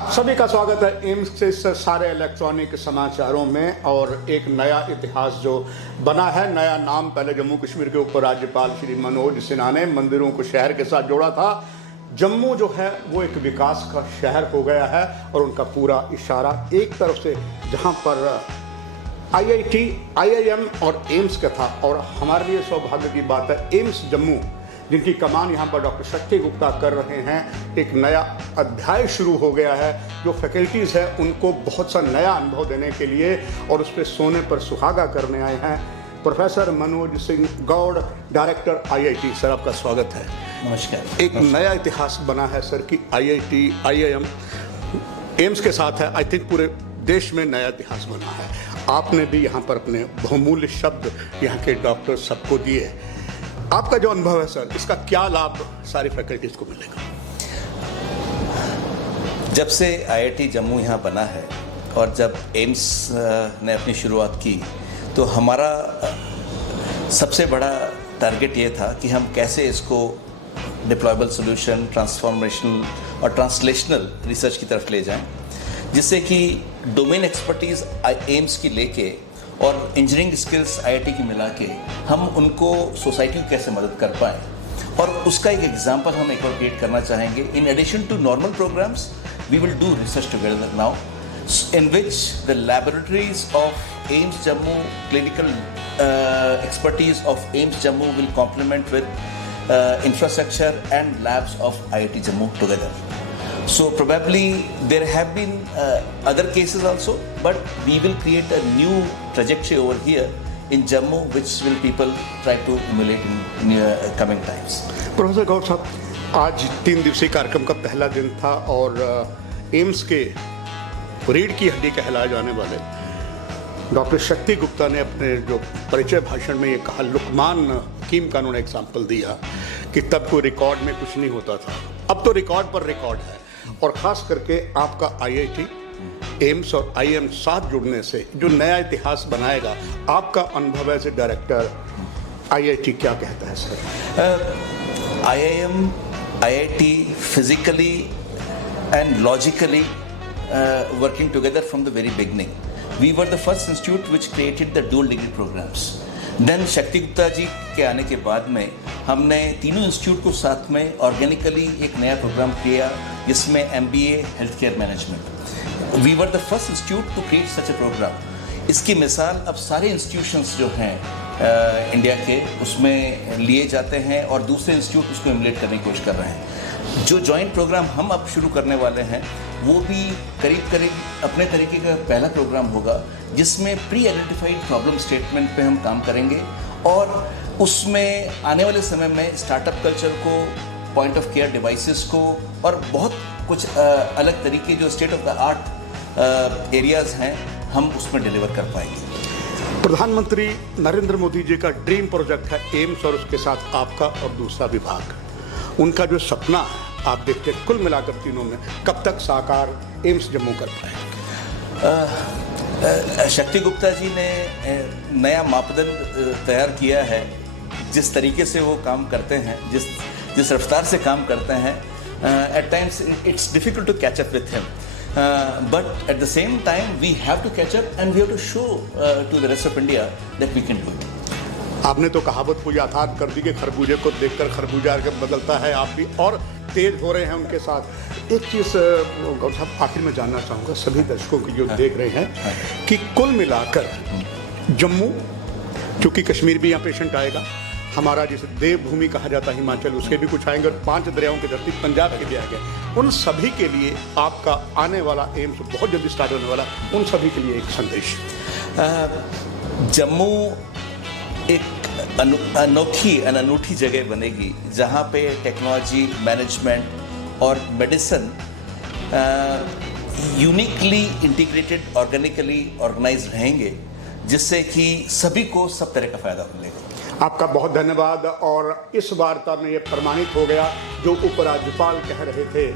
सभी का स्वागत है एम्स के सारे इलेक्ट्रॉनिक समाचारों में। और एक नया इतिहास जो बना है, नया नाम पहले जम्मू कश्मीर के ऊपर राज्यपाल श्री मनोज सिन्हा ने मंदिरों को शहर के साथ जोड़ा था। जम्मू जो है वो एक विकास का शहर हो गया है और उनका पूरा इशारा एक तरफ से जहां पर आईआईटी, आईआईएम और एम्स का था। और हमारे लिए सौभाग्य की बात है, एम्स जम्मू जिनकी कमान यहाँ पर डॉक्टर शक्ति गुप्ता कर रहे हैं, एक नया अध्याय शुरू हो गया है। जो फैकल्टीज़ है उनको बहुत सा नया अनुभव देने के लिए और उस पर सोने पर सुहागा करने आए हैं professor Manoj Singh Gaur, director IIT. Sir, आपका स्वागत है। नमस्कार। एक नया इतिहास बना है सर कि आईआईटी, आईआईएम एम्स के साथ है। आई थिंक पूरे देश में नया इतिहास बना है। आपने भी यहाँ पर अपने बहुमूल्य शब्द यहाँ के डॉक्टर सबको दिए। आपका जो अनुभव है सर, इसका क्या लाभ सारी फैकल्टीज को मिलेगा? जब से आईआईटी जम्मू यहाँ बना है और जब एम्स ने अपनी शुरुआत की तो हमारा सबसे बड़ा टारगेट ये था कि हम कैसे इसको डिप्लॉयबल सोल्यूशन, ट्रांसफॉर्मेशनल और ट्रांसलेशनल रिसर्च की तरफ ले जाएं, जिससे कि डोमेन एक्सपर्टीज़ एम्स की लेके और इंजीनियरिंग स्किल्स आईआईटी की मिला के हम उनको सोसाइटी को कैसे मदद कर पाएँ। और उसका एक एग्जांपल हम एक और क्रिएट करना चाहेंगे। In addition to normal programmes we will do research together now in which the laboratories of AIIMS Jammu, clinical expertise of AIIMS Jammu will complement with infrastructure and labs of IIT Jammu together. So probably there have been other cases also, but we will create a new trajectory over here in Jammu, which will people try to emulate in coming times. Professor Gaur साहब, आज 3 दिवसीय कार्यक्रम का पहला दिन था और AIIMS के रीढ़ की हड्डी कहलाए जाने वाले डॉक्टर शक्ति गुप्ता ने अपने जो परिचय भाषण में ये कहा, लुकमान हकीम का उन्होंने एग्जाम्पल दिया कि तब कोई रिकॉर्ड में कुछ नहीं होता था, अब तो रिकॉर्ड पर रिकॉर्ड है। और ख़ास करके आपका आईआईटी, एम्स और आईएम साथ जुड़ने से जो नया इतिहास बनाएगा, आपका अनुभव एज ए डायरेक्टर आईआईटी क्या कहता है sir? IIM, IIT physically and logically working together from the very beginning. We were the first institute which created the dual degree programs. Then शक्ति गुप्ता जी के आने के बाद में हमने तीनों इंस्टीट्यूट को साथ में ऑर्गेनिकली एक नया प्रोग्राम किया जिसमें MBA health care management. We were the first institute to create such a program. इसकी मिसाल अब सारे इंस्टीट्यूशंस जो हैं इंडिया के उसमें लिए जाते हैं और दूसरे इंस्टीट्यूट उसको इमुलेट करने की कोशिश कर रहे हैं। जो जॉइंट प्रोग्राम हम अब शुरू करने वाले हैं वो भी करीब करीब अपने तरीके का पहला प्रोग्राम होगा जिसमें प्री आइडेंटिफाइड प्रॉब्लम स्टेटमेंट पे हम काम करेंगे और उसमें आने वाले समय में स्टार्टअप कल्चर को, पॉइंट ऑफ केयर डिवाइसेस को और बहुत कुछ अलग तरीके जो state of the art areas हैं हम उसमें डिलीवर कर पाएंगे। प्रधानमंत्री नरेंद्र मोदी जी का ड्रीम प्रोजेक्ट है एम्स और उसके साथ आपका और दूसरा विभाग। उनका जो सपना है आप देखते हैं, कुल मिलाकर तीनों में कब तक साकार एम्स जम्मू कर पाए? शक्ति गुप्ता जी ने नया मापदंड तैयार किया है। जिस तरीके से वो काम करते हैं, जिस रफ्तार से काम करते हैं, at times it's difficult to catch up with him, but at the same time we have to catch up and we have to show to the rest of India that we can do it. आपने तो कहावत को याद कर दी कि खरबूजे को देखकर खरबूजा के बदलता है, आप भी और तेज हो रहे हैं उनके साथ। एक चीज़ गौड़ साहब आखिर में जानना चाहूँगा सभी दर्शकों की जो देख रहे हैं कि कुल मिलाकर जम्मू, क्योंकि कश्मीर भी यहाँ पेशेंट आएगा, हमारा जिसे देवभूमि कहा जाता है हिमाचल, उसके भी कुछ आएंगे और 5 दरियाओं की धरती पंजाब के भी आएंगे, उन सभी के लिए आपका आने वाला एम्स बहुत जल्दी स्टार्ट होने वाला, उन सभी के लिए एक संदेश। जम्मू एक अनूठी जगह बनेगी जहाँ पे टेक्नोलॉजी, मैनेजमेंट और medicine uniquely integrated, organically organise रहेंगे, जिससे कि सभी को सब तरह का फायदा मिलेगा। आपका बहुत धन्यवाद। और इस वार्ता में ये प्रमाणित हो गया जो उपराज्यपाल कह रहे थे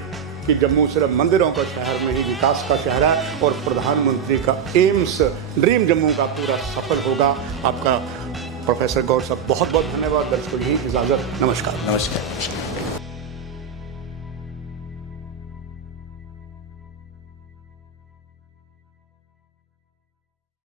कि जम्मू सिर्फ मंदिरों का शहर नहीं, विकास का शहर है और प्रधानमंत्री का एम्स ड्रीम जम्मू का पूरा सफल होगा। आपका प्रोफेसर गौड़ साहब बहुत बहुत धन्यवाद। दर्शकों की इजाज़त, नमस्कार। नमस्कार।